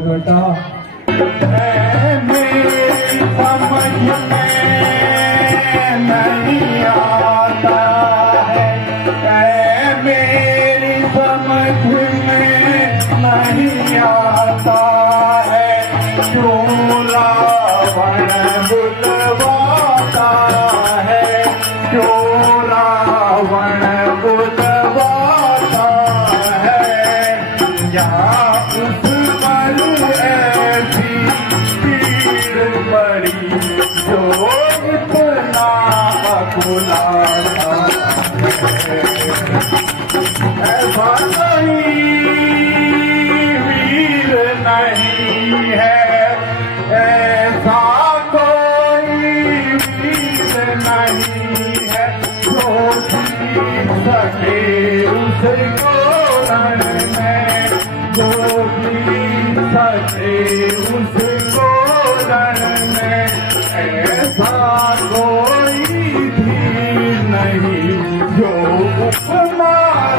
लगता मेरी समझ में नहीं आता है, मेरी समझ में नहीं आता है, क्यों रावण बुलवाता है, क्यों रावण बुलवाता है, या उस पर ऐसी पीड़ पड़ी जो इतना अकुलाता है। ऐसा नहीं वीर नहीं है, ऐसा कोई वीर नहीं है जो जीत सके उसको रण में, जो जीत सके उसको रण में, ऐसा कोई भी नहीं जो उपमा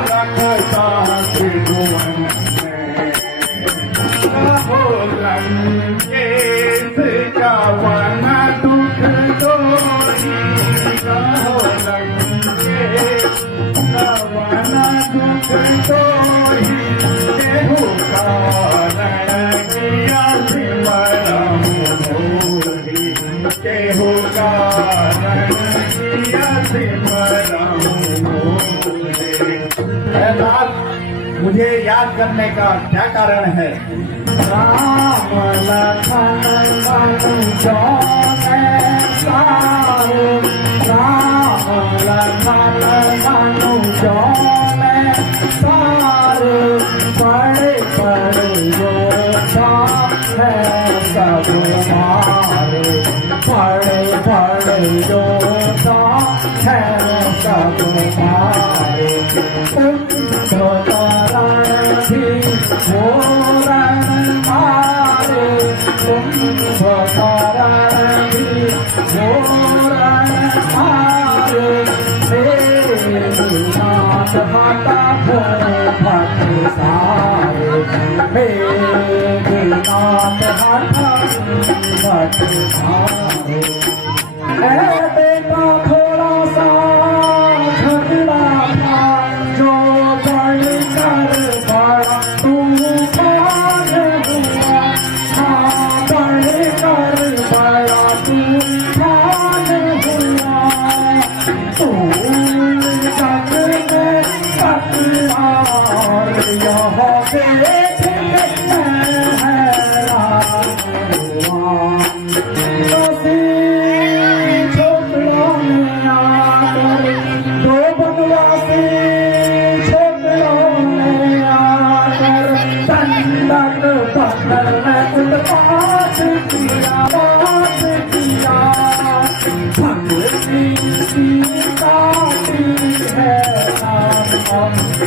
रखता त्रिभुवन में। लंकेश का वन दुख डोरी, लंकेश का वन दुख डोरी, केहू कारण किया सिमरन मोरी, केहू कारण किया सिमरन मोरी। मुझे याद करने का क्या कारण है? राम लखन सारे, राम लखन सारे, बड़े बड़े योद्धा है सब हमारे, बड़े बड़े योद्धा है सब हमारे, उनको रण भी वो रण मारे, उनको रण भी वो रण मारे, मेरे नाथ हटा हो भक्त सारे, मेरे नाथ हटा भक्त सारे। ऐ बेटा थोड़ा सा झगड़ा था जो बढ़ कर बड़ा तूफान हुआ, हाँ बढ़ कर बड़ा तूफान हुआ, तू जग में पतवार यहाँ देख मैं हैरान हुआ।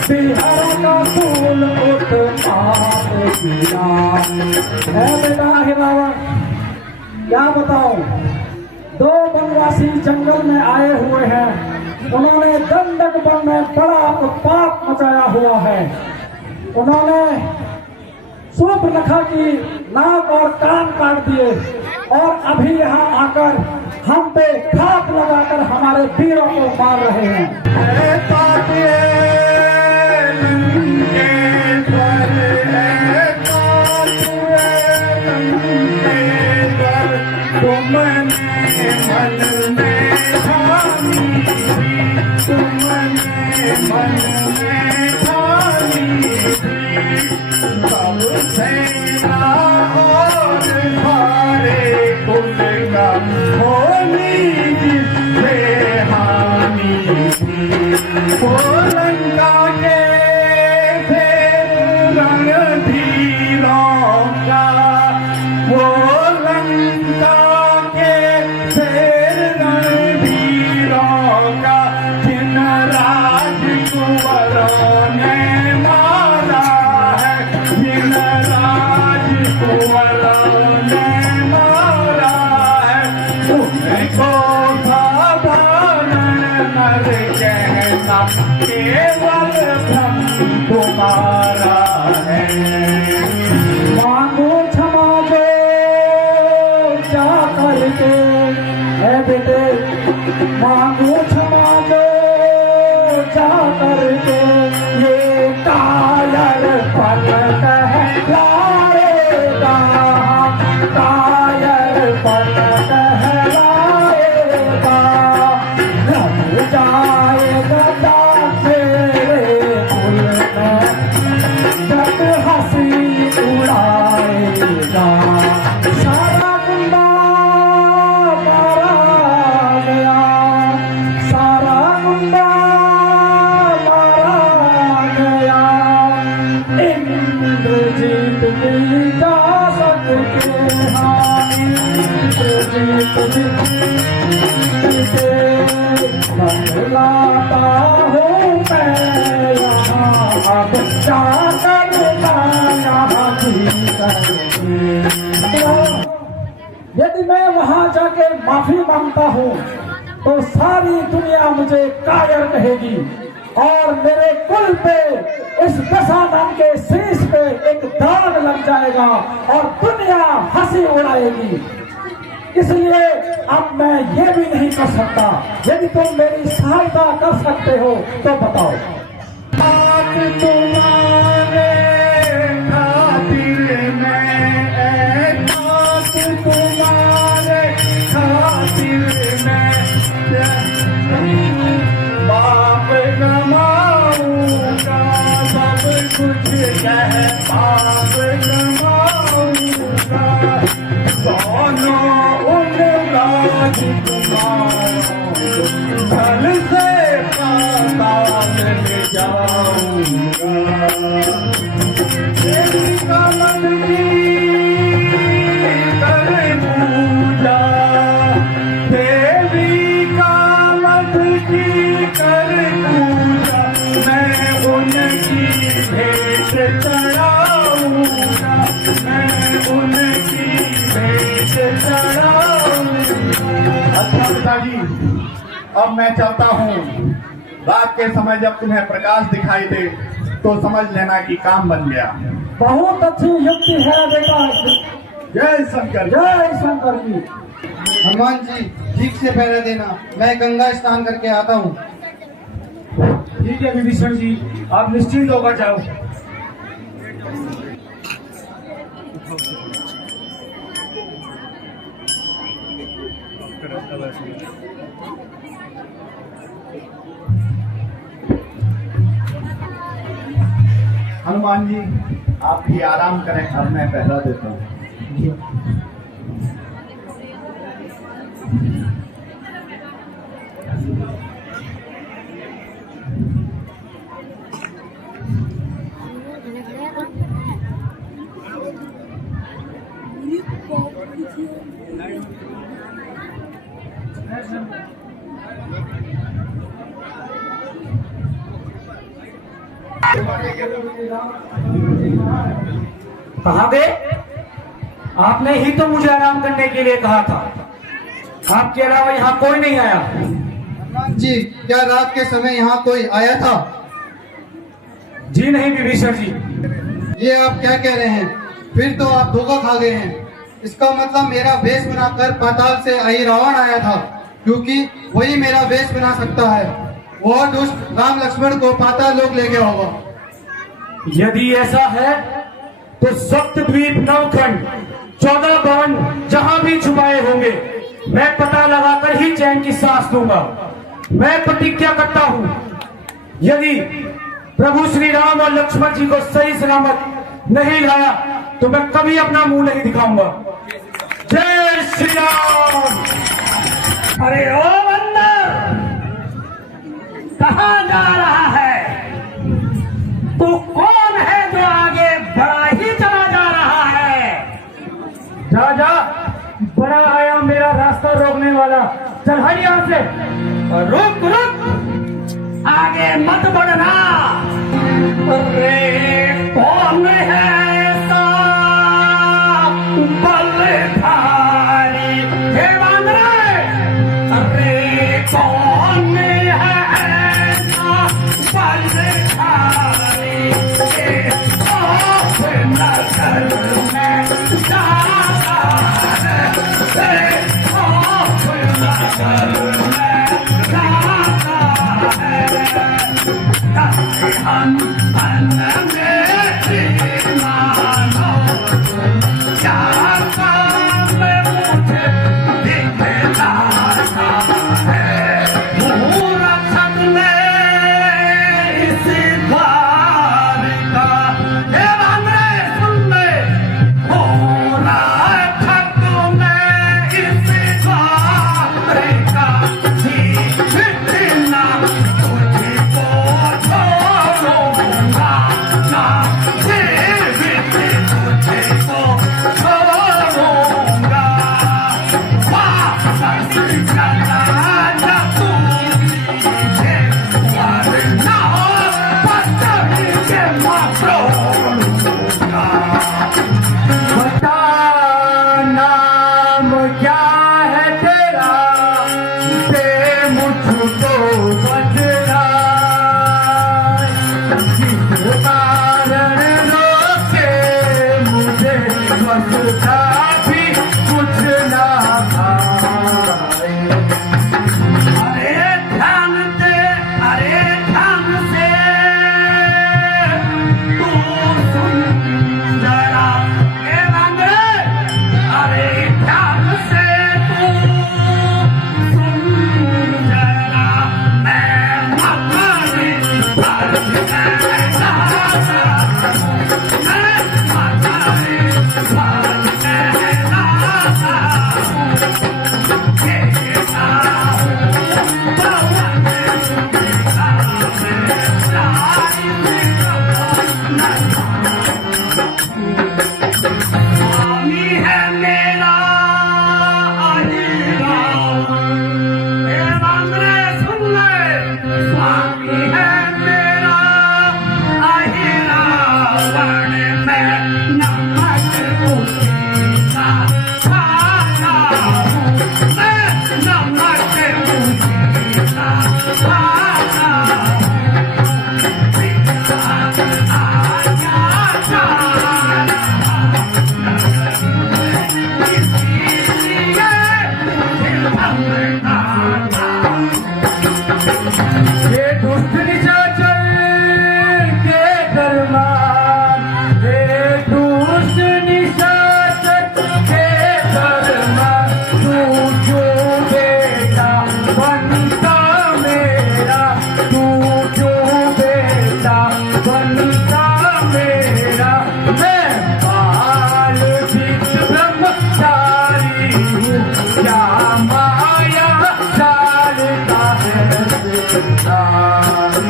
बिहार का फूल है बेटा हिमावन, क्या बताओ, दो वनवासी जंगल में आए हुए हैं, उन्होंने दंडक वन में बड़ा उत्पात मचाया हुआ है। उन्होंने सूर्पनखा की नाक और कान काट दिए और अभी यहाँ आकर हम पे घात लगाकर हमारे वीरों को मार रहे हैं। तुमने मन में ठानी, तुमने मन में ठानी, सब सेना और भारे कुल का होली जिससे हानि थी, वो लंका के फिर रणधीरों का, वो लंका के फिर रणधीरों का, जिन राजकुंवरों ने मारा है, जिन राजकुंवरों बेटे मांगू क्षमा जो जा करके ये कायर पन कहलाएगा, कायर पन कहलाएगा। लग जाएगा तेरे कुल में जब हंसी उड़ाएगा। सारा गुंडा मारा गया, सारा गुंडा मारा गया। इंद्रजीत की जा सकते हाँ, इंद्रजीत जी बदलाता हूँ मैं यहाँ, अब जाकर यहाँ भी करूँगी। यदि मैं वहां जाके माफी मांगता हूँ तो सारी दुनिया मुझे कायर कहेगी और मेरे कुल पे इस दशा नाम के शीश पे एक दाग लग जाएगा और दुनिया हंसी उड़ाएगी। इसलिए अब मैं ये भी नहीं कर सकता। यदि तुम मेरी सहायता कर सकते हो तो बताओ। तुम्हारे खातिर मैं, तुम्हारे खातिर मैं बाप कमाऊंगा, सब कुछ कह बाप कमाऊंगा। दोनों उन राजकुमार से पाताल में जाऊंगा। देवी का मन की करे पूजा, देवी का मन की करे पूजा। मैं उनकी भेंट चढ़ाऊंगा, मैं उनकी भेंट चढ़ाऊंगा। अच्छा पिताजी, अब मैं चलता हूँ। रात के समय जब तुम्हें प्रकाश दिखाई दे तो समझ लेना कि काम बन गया। बहुत अच्छी युक्ति है बेटा। जय शंकर, जय शंकर जी। हनुमान जी ठीक से पहरा देना, मैं गंगा स्नान करके आता हूँ। ठीक है विभीषण जी, आप निश्चिंत होकर जाओ। हनुमान जी आप भी आराम करें, अब मैं पहरा देता हूँ। कहाँ गए? आपने ही तो मुझे आराम करने के लिए कहा था। आपके अलावा यहाँ कोई नहीं आया। हनुमान जी क्या रात के समय यहाँ कोई आया था? जी नहीं विभीषण जी। ये आप क्या कह रहे हैं? फिर तो आप धोखा खा गए हैं। इसका मतलब मेरा वेश बनाकर पाताल से आई रावण आया था, क्योंकि वही मेरा वेश बना सकता है। वह दुष्ट राम लक्ष्मण को पाताल लोक ले गया होगा। यदि ऐसा है तो सप्तद्वीप नवखंड 14 भवन जहां भी छुपाए होंगे मैं पता लगाकर ही चैन की सांस दूंगा। मैं प्रतिज्ञा करता हूं, यदि प्रभु श्री राम और लक्ष्मण जी को सही सलामत नहीं लाया तो मैं कभी अपना मुंह नहीं दिखाऊंगा। जय श्री राम। अरे ओ बंदर, कहां जा रहा है? तू कौन है जो आगे बड़ा ही चला जा रहा है? जा जा, बड़ा आया मेरा रास्ता रोकने वाला। चल हट यहां से। रुक रुक, आगे मत बढ़ना। अरे कौन है ऐसा बलधारी? हे बांदरे, अरे कौन है ऐसा बलधारी? नजर में जाता है,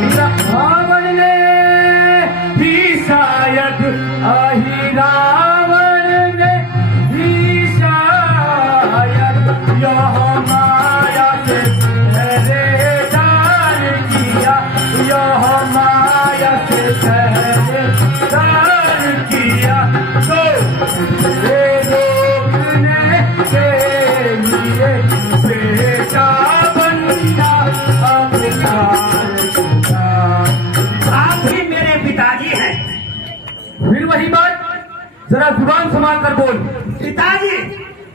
रावण ने भी शायद रावण ने भी शायद यह माया से पहरेदार किया, यह माया से पहरेदार किया। तो ये रोकने के लिए बेटा बनना आप भी मेरे पिताजी हैं। फिर वही बात, जरा जुबान संभाल कर बोल। पिताजी,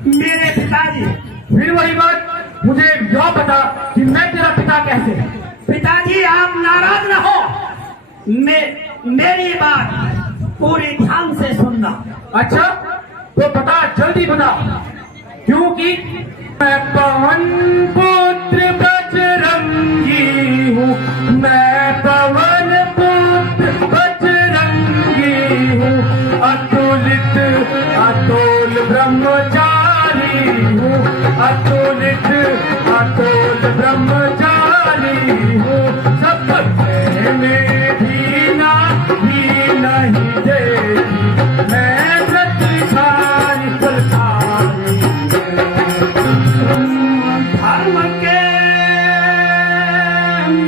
मेरे पिताजी। फिर वही बात, मुझे यह बता कि मैं तेरा पिता कैसे? पिताजी आप नाराज न हो, मेरी बात पूरी ध्यान से सुनना। अच्छा तो बता, जल्दी बता, क्योंकि मैं पवन पुत्र बजरंगी हूँ, मैं पवन पुत्र बजरंगी हूँ, अतुलित अतुल ब्रह्मचारी हूँ, अतुलित अतुल ब्रह्मचारी हूँ। सब में भी नहीं देती मैं प्रतिधारी फलकारी। धर्म के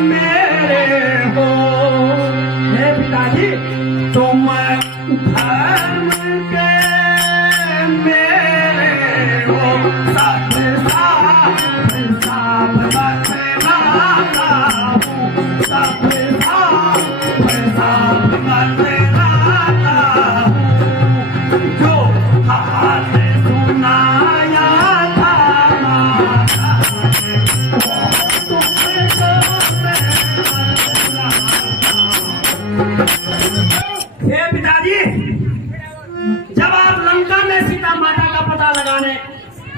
मेरे हो हे पिताजी, तुम धर्म के मेरे हो। साथ साथ बतलाता हूँ, साथ बतलाता हूँ, जो हाथ सुनाया था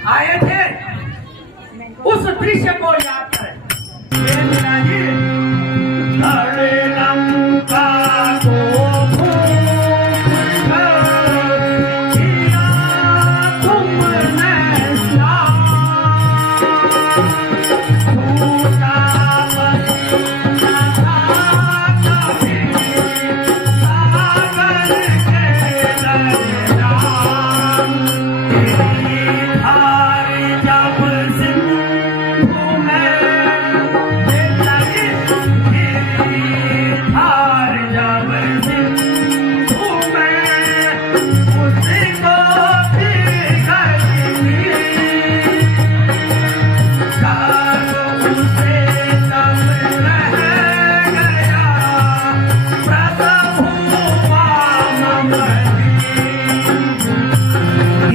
आए थे उस दृश्य को याद करें। ये पिताजी अरे लंका को फूंक कर किया तुमने स्नान, झूठा बना था कभी सागर के दरमियान। तेरी धार जब सिंधु में लगी, तेरी धार जब सिंधु में उसको पिघल दी। तब उसे तब रह गया प्रभु ममती।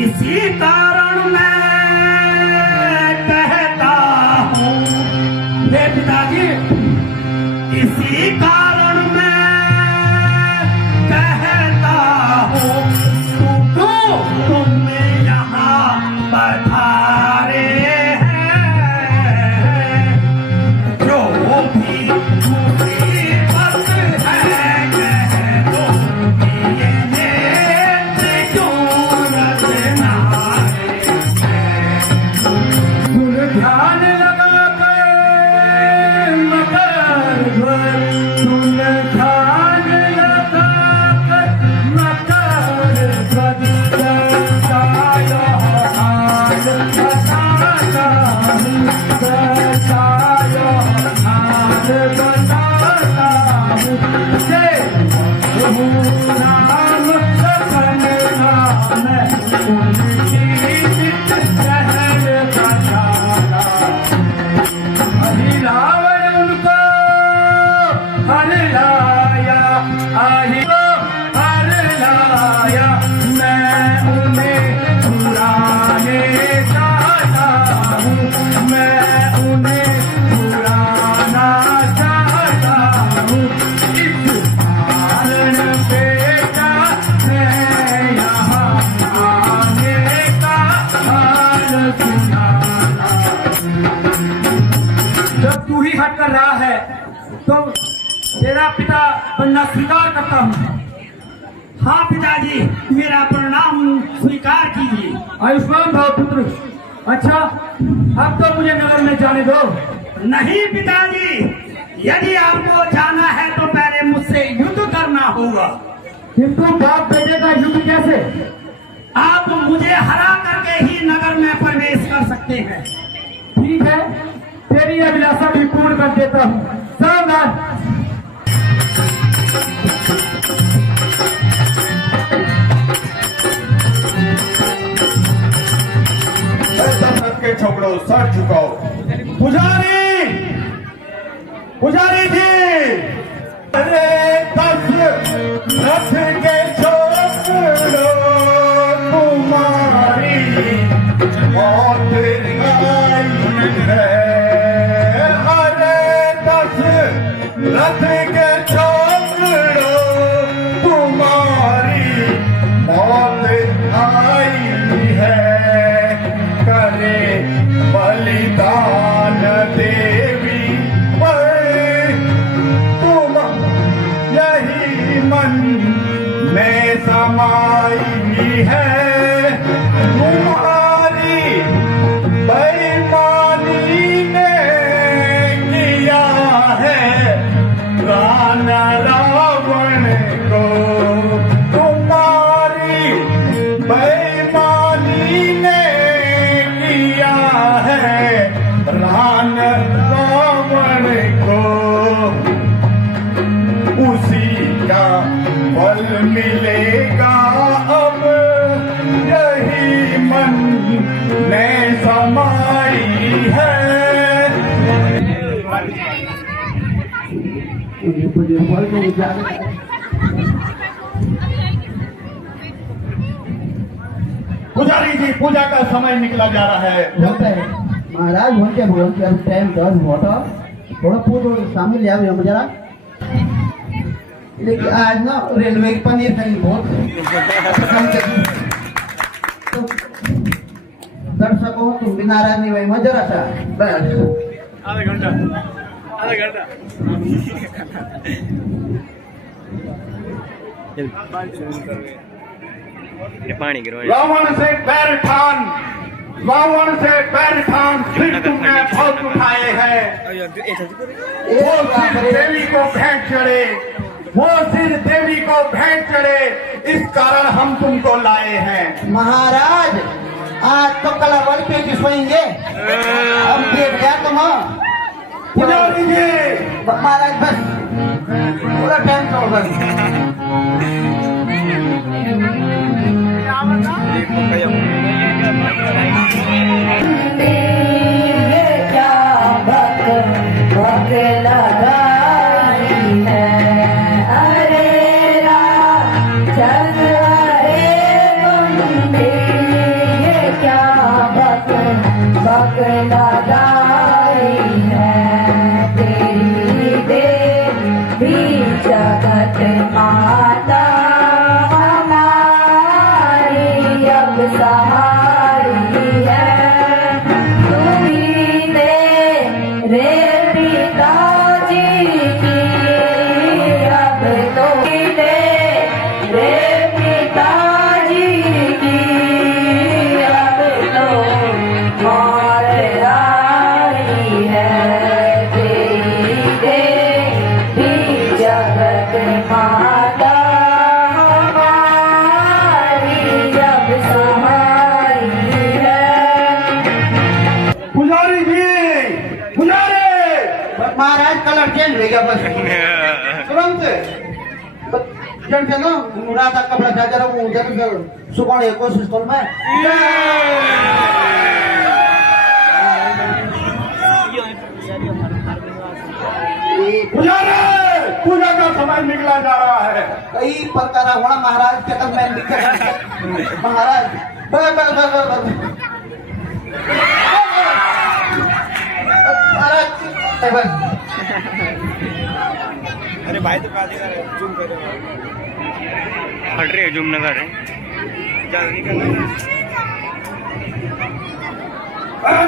इसी कारण मैं कहता हूँ हे पिताजी, इसी कारण मैं कहता हूँ तुम यहाँ पधारे हैं। जो भी मुसीबत है कह दो, ये नेत्र क्यों रचना ध्यान लगा कर मकर ध्वर, सुन ध्यान लगा कर मकर ध्वर। दर्शाया आज बताता हूँ, दर्शाया आज बताता हूँ। जय प्रभु नाम सपन नाम, उनकी नित चहल बचाना। रावण उनको हर लाया, आही को हर लाया। मैं उन्हें छुड़ाने चाहता हूँ, मैं उन्हें छुड़ाना चाहता हूँ। इस कारण बेटा मैं यहाँ आने का हाल सुनाना। जब तू ही हट कर रहा है तो तेरा पिता बनना स्वीकार करता हूँ। हाँ पिताजी, मेरा प्रणाम स्वीकार कीजिए। आयुष्मान भव पुत्र। अच्छा, अब तो मुझे नगर में जाने दो। नहीं पिताजी, यदि आपको जाना है तो पहले मुझसे युद्ध करना होगा। किंतु बाप बेटे का युद्ध कैसे? आप मुझे हरा करके ही नगर में प्रवेश कर सकते हैं। ठीक है, तेरी अभिलाषा भी पूर्ण कर देता हूँ। सावधान। दशरथ के छोकड़ो सर झुकाओ। पुजारी, पुजारी जी, अरे दशरथ के छोकड़ो तुम्हारी मौत आई है। अरे दशरथ के छोकड़ो तुम्हारी मौत आई है। करे बलिदान देवी पर तुम यही मन में समाई है। तुम्हारी बेईमानी ने किया है रान रावण को। तुम्हारी बेईमानी ने किया है रान रावण को। उसी का फल मिलेगा अब यही मन में समाई है। पुजारी जी, पूजा का समय निकला जा रहा है। महाराज भवन के भवन के अब टाइम 10 हुआ था। थोड़ा फोटो सामने ले आओ जरा। लेकिन आज ना रेलवे की पनीर खाई बहुत दर्शको हो तुम भी नाराज नहीं भाई मजा रहा बस पानी गिरो रावण से पैर ठान फिर तुमने बहुत उठाए हैं वो सिर देवी को भेंट चढ़े इस कारण हम तुमको लाए हैं। महाराज आज तो कला बल पे सोएंगे हम देख गया तुम पुजारी जी महाराज बस पूरा टाइम छोड़ बस जगत माता हमारी अब सहारी है तुम्ही दे रे पिताजी की अब तो दे रे पिताजी की अब तो मार आई है तेरी देवी जगत माता हमारी जब सहारी है। पुजारी जी महाराज कलर चेंज हो गया बस तुरंत जन से ना रात कपड़ा था जरा वो उधर सुखाने की कोशिश कर मैं पूजा का समय निकला जा रहा है। कई प्रकार होना महाराज के कल मैं महाराज बस महाराज बस अरे भाई तो जूम कर हट रहे जूम ना कर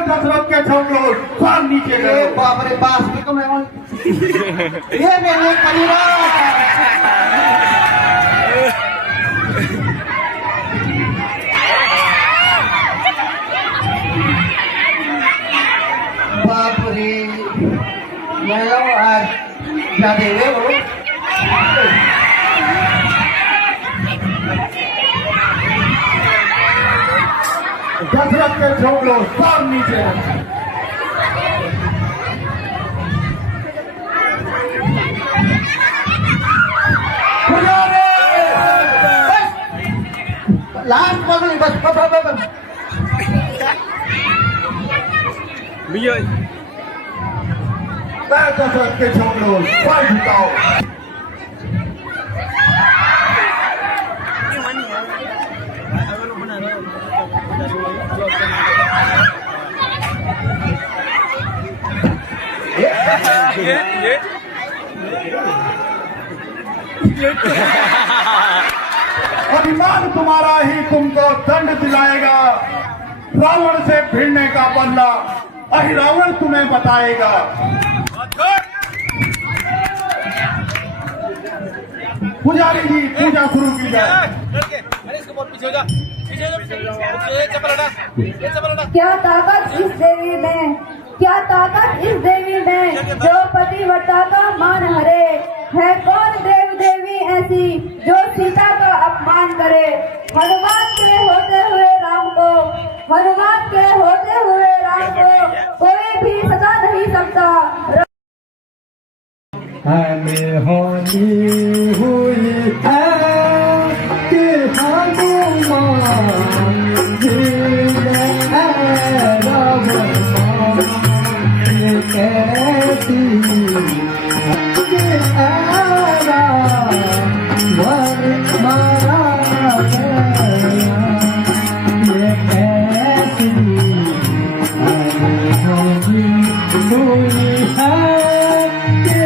दशरथ के छोड़ो सब नीचे ये करो। बाप रे बास की तो मैं ये मैंने कलीरा बाप रे मैं लो आज क्या दे रहे हो दशरथ के छोड़ो सब नीचे लास्ट कॉल बस भैया दशरथ के छोड़ो सब झुकाओ। अभिमान तुम्हारा ही तुमको दंड दिलाएगा। रावण से भिड़ने का बदला अहिरावण तुम्हें बताएगा। पुजारी जी पूजा शुरू की जाए। क्या ताकत इस देवी में, क्या ताकत इस देवी में जो पतिव्रता का मान हरे। है कौन देव देवी ऐसी जो सीता का अपमान करे। हनुमान के होते हुए राम को, हनुमान के होते हुए राम को कोई भी सता नहीं सकता। हमें होनी हुई है कि हनुमान जी ने रावण ये कैसी रावण मारा ये कैसी होनी हुई है कि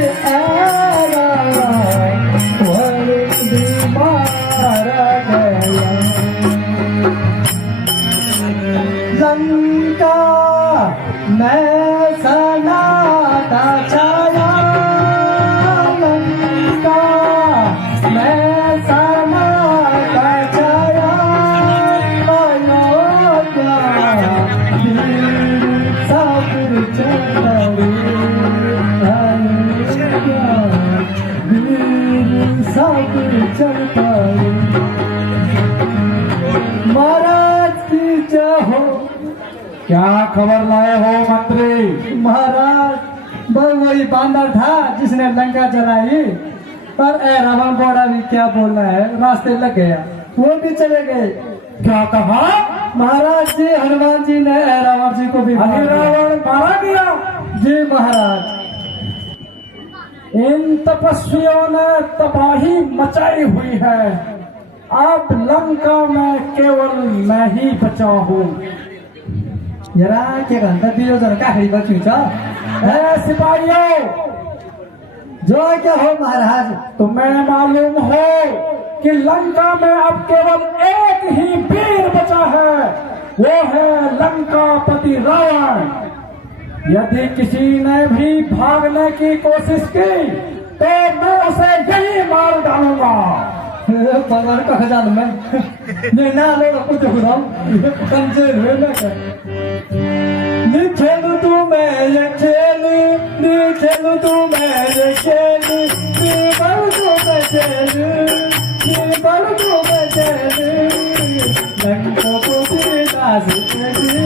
लंका मैं सनाता छाया, लंका मैं सनाता छाया, अयोध्या वीर सागर चढ़ाए, अयोध्या वीर सागर चढ़ाए। महाराज की जय हो। क्या खबर लाए हो मंत्री? महाराज वो वही बांदर था जिसने लंका जलाई, पर रावण बड़ा भी क्या बोलना है, रास्ते लग गया, वो भी चले गए। क्या कहा? महाराज जी हनुमान जी ने रावण जी को भी रावण मारा गया। जी महाराज, इन तपस्वियों ने तबाही मचाई हुई है, अब लंका में केवल मैं ही बचा हूँ। जरा के घंटा दियो जरा काखड़ी बची सिपाहियों, जो क्या हो महाराज? तुम्हें मालूम हो कि लंका में अब केवल एक ही वीर बचा है, वो है लंकापति रावण। यदि किसी ने भी भागने की कोशिश की तो मैं उसे यही मार डालूंगा। भगवान का खजान में ना लो कुछ कमजोर हुए ना खेलू तू मैं ये खेलू, खेलू तू मैं ये खेलू, बड़ू तू मैं खेलू, बड़ू तू मैं खेलू, लंका को भी दास तेरी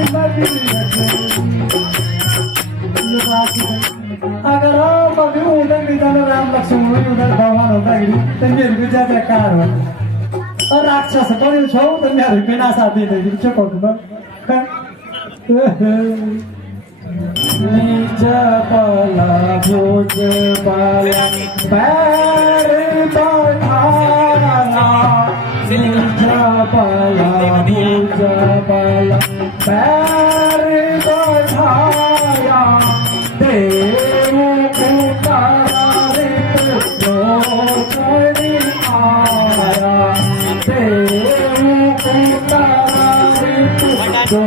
अगर हम अभी उधर भी राम लक्ष्मण उधर भगवान होता तो मेरे भी ज्यादा कार हो और राक्षस पड़े छो तो मेरे बिना साथी नहीं चुप नीच पला भोज पाला पैर बढ़ाना, नीच पला भोज पाला पैर बढ़ाया, देव उतारित जो चढ़ी आया, देव उतारित जो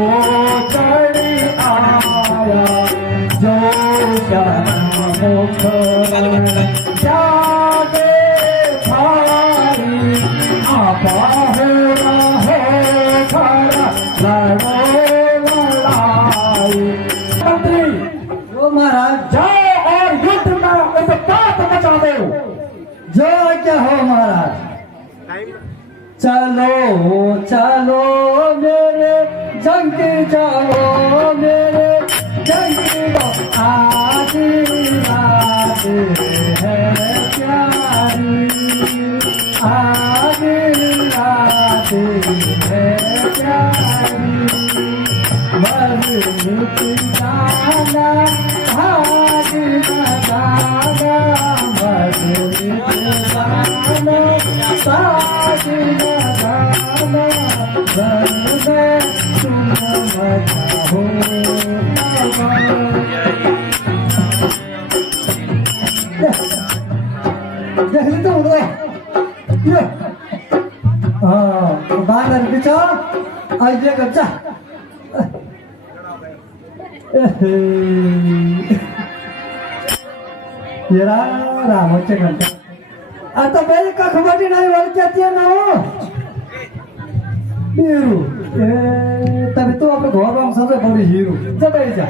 चढ़ी आया, जो मुख जागे भाई आपा हो रहे खड़ा लड़ो लड़ाई। मंत्री वो महाराज जाओ और युद्ध में उत्पात मचा दो। जो क्या हो महाराज? चलो चलो मेरे जंग जाओ, मेरे जंग आज रात है प्यारी, आज रात है प्यारी, मर जाना भाग न जाना, मर जाना भाग न जाना, घर में तुम बचा हो। जल्दी तो उधर हाँ बाहर बिचा आइए बच्चा ये राम होते घंटा आता पहले कखबटी नहीं वाली कहती है ना वो हीरो तभी तो आपके घर में सबसे बड़ी हीरो जब जा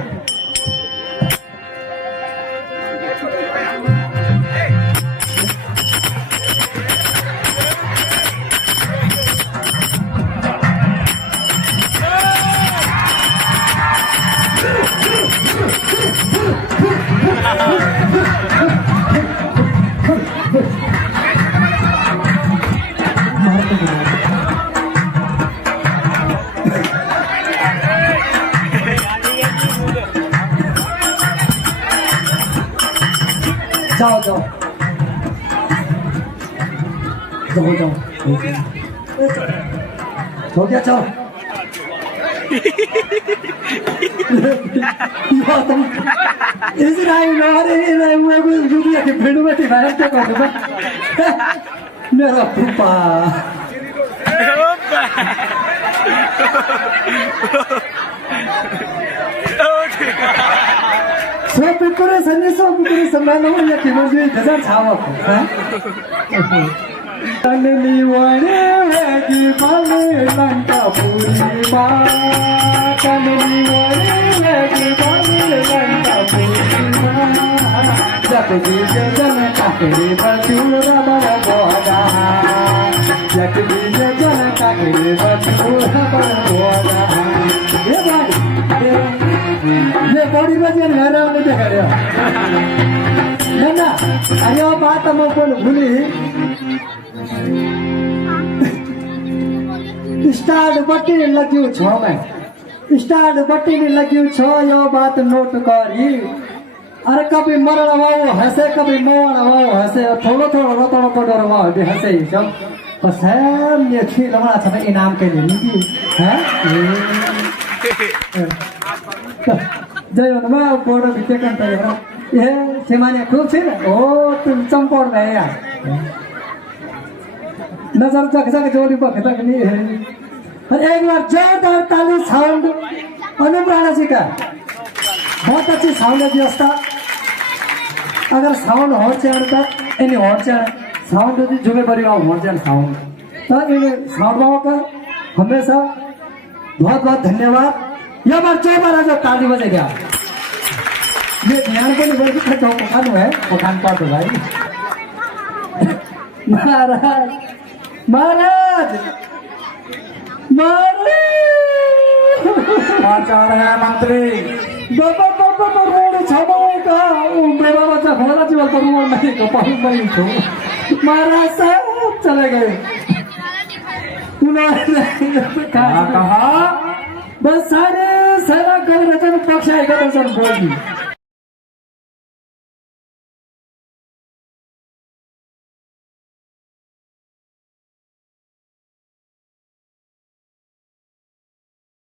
जाओ जाओ जाओ जाओ हो गया जाओ तुम इस राय दुनिया के भीड़ में ठिकाया क्या कर मेरा फूफा गाणं म्हणजे की म्हणजे त्याचा छावा तनली वणे वेगी बाले लंका पूर्णिमा तनली वणे वेगी बाले लंका पूर्णिमा जग बीज जन काकरे बचूरा बड़ा बोला जग बीज जन काकरे बचूरा बड़ा बोला ये बड़ी बजन है ना मुझे करे ना अयो बात हम कोन भूली स्टार्ट बटन लग्यो छ में स्टार्ट बटन लग्यो छ यो बात नोट करी अरे कभी मरण वाओ हंसे कभी मरण वाओ हंसे थोड़ा थोड़ा रतन पडर वाओ भी हंसे सब बस है ये खिलौना छ इनाम के लिए नी है जय हनुमान बोर्ड भित्ते कंटा ये सेमाने खूब छे ओ तुम चंपड़ में यार नजर जग जग जोड़ी बखता नहीं है और एक बार जोरदार ताली साउंड अनुप्राणा जी का बहुत अच्छी साउंड है व्यवस्था अगर साउंड हो चढ़ता एनी हो चढ़ साउंड की जिम्मेदारी हो चढ़ साउंड तो ये साउंड बाबा का हमेशा बहुत बहुत धन्यवाद यह बार जो बार आज ताली बजेगा ये ध्यान को नहीं बोल के पठान है पठान पाठ हो भाई महाराज महाराज आचार है मंत्री बाबा बाबा रोड छापाओ का उम्र बाबा का घोड़ा जीवन पर रोड नहीं को पाहु नहीं को महाराज साहब चले गए उन्होंने कहा बस सारे सारा कर रचन पक्ष आएगा तो सब बोल दी